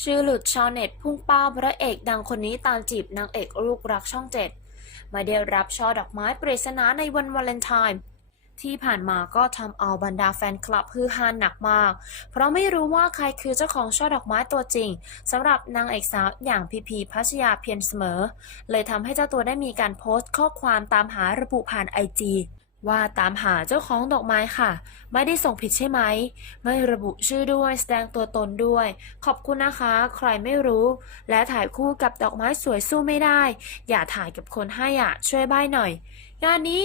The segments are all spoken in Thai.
ชื่อหลุดชาวเน็ตพุ่งเป้าพระเอกดังคนนี้ตามจีบนางเอกลูกรักช่องเจ็ดมาได้รับช่อดอกไม้ปริศนาในวันวาเลนไทน์ที่ผ่านมาก็ทำเอาบรรดาแฟนคลับฮือฮาหนักมาก เพราะไม่รู้ว่าใครคือเจ้าของช่อดอกไม้ตัวจริงสำหรับนางเอกสาวอย่างพีพีพัชยาเพียรเสมอ เลยทำให้เจ้าตัวได้มีการโพสต์ข้อความตามหาระบุผ่านไอจี ว่าตามหาเจ้าของดอกไม้ค่ะ ไม่ได้ส่งผิดใช่ไหม ไม่ระบุชื่อด้วยแสดงตัวตนด้วย ขอบคุณนะคะ ใครไม่รู้ และถ่ายคู่กับดอกไม้สวยสู้ไม่ได้ อย่าถ่ายกับคนให้อะ ช่วยใบ้หน่อย งานนี้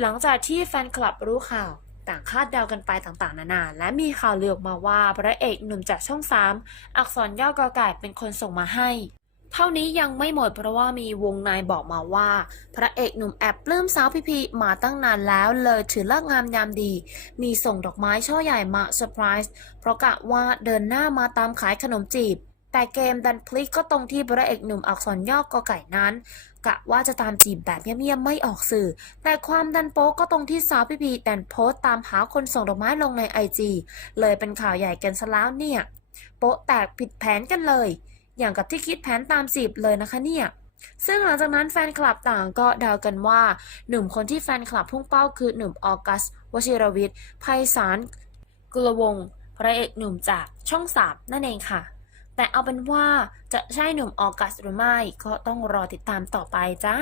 หลังจากที่แฟนคลับรู้ข่าว ต่างคาดเดากันไปต่างๆ นานา และมีข่าวลือออกมาว่าพระเอกหนุ่มจากช่อง3อักษรย่อกอไก่เป็นคนส่งมาให้ เท่านี้ยังไม่หมดเพราะว่ามีวงในบอกมาว่า พระเอกหนุ่มแอบปลื้มสาวพีพีมาตั้งนานแล้วเลยถือเลิกงามยามดี มีส่งดอกไม้ช่อใหญ่มาเซอร์ไพรส์เพราะกะว่าเดินหน้ามาตามขายขนมจีบ แต่เกมดันพลิกก็ตรงที่พระเอกหนุ่มอักษรย่อกอไก่นั้น กะว่าจะตามจีบแบบเงียบๆไม่ออกสื่อ แต่ความดันโป๊กก็ตรงที่สาวพีพีดันโพสต์ตามหาคนส่งดอกไม้ลงในไอจีเลยเป็นข่าวใหญ่กันซะแล้วเนี่ยโป๊ะแตกผิดแผนกันเลย อย่างกับที่คิดแผนตามจีบเลยนะคะเนี่ยซึ่งหลังจากนั้นแฟนคลับต่างก็เดากันว่า หนุ่มคนที่แฟนคลับพุ่งเป้าคือหนุ่มออกัส วชิรวิทย์ไพศาลกุลวงพระเอกหนุ่มจากช่องสามนั่นเองค่ะ แต่เอาเป็นว่าจะใช่หนุ่มออกัสหรือไม่ก็ต้องรอติดตามต่อไปจ้า